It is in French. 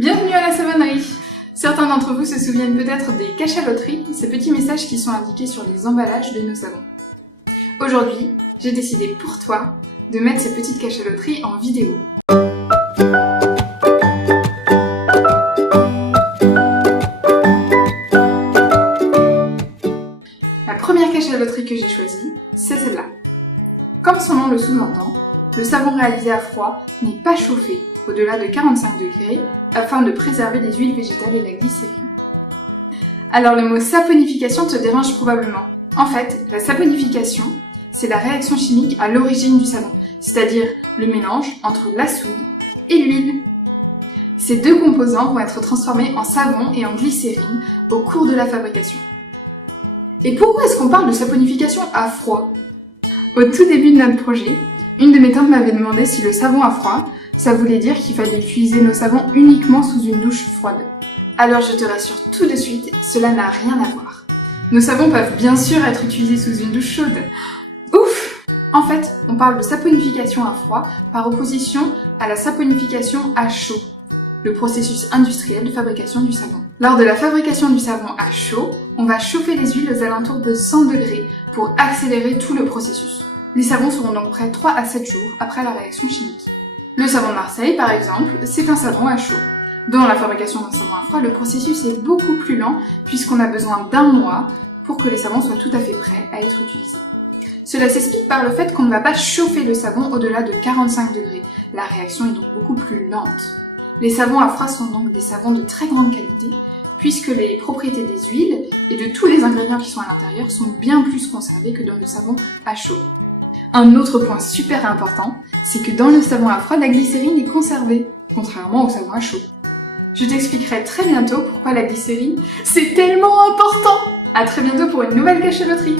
Bienvenue à la savonnerie. Certains d'entre vous se souviennent peut-être des cachaloteries, ces petits messages qui sont indiqués sur les emballages de nos savons. Aujourd'hui, j'ai décidé pour toi de mettre ces petites cachaloteries en vidéo. La première cachaloterie que j'ai choisie, c'est celle-là. Comme son nom le sous-entend, le savon réalisé à froid n'est pas chauffé au-delà de 45 degrés afin de préserver les huiles végétales et la glycérine. Alors le mot saponification te dérange probablement. En fait, la saponification, c'est la réaction chimique à l'origine du savon, c'est-à-dire le mélange entre la soude et l'huile. Ces deux composants vont être transformés en savon et en glycérine au cours de la fabrication. Et pourquoi est-ce qu'on parle de saponification à froid ? Au tout début de notre projet, une de mes tantes m'avait demandé si le savon à froid, ça voulait dire qu'il fallait utiliser nos savons uniquement sous une douche froide. Alors je te rassure tout de suite, cela n'a rien à voir. Nos savons peuvent bien sûr être utilisés sous une douche chaude. Ouf ! En fait, on parle de saponification à froid par opposition à la saponification à chaud, le processus industriel de fabrication du savon. Lors de la fabrication du savon à chaud, on va chauffer les huiles aux alentours de 100 degrés pour accélérer tout le processus. Les savons seront donc prêts 3 à 7 jours après la réaction chimique. Le savon de Marseille, par exemple, c'est un savon à chaud. Dans la fabrication d'un savon à froid, le processus est beaucoup plus lent puisqu'on a besoin d'1 mois pour que les savons soient tout à fait prêts à être utilisés. Cela s'explique par le fait qu'on ne va pas chauffer le savon au-delà de 45 degrés. La réaction est donc beaucoup plus lente. Les savons à froid sont donc des savons de très grande qualité puisque les propriétés des huiles et de tous les ingrédients qui sont à l'intérieur sont bien plus conservés que dans le savon à chaud. Un autre point super important, c'est que dans le savon à froid, la glycérine est conservée, contrairement au savon à chaud. Je t'expliquerai très bientôt pourquoi la glycérine, c'est tellement important. À très bientôt pour une nouvelle cachaloterie.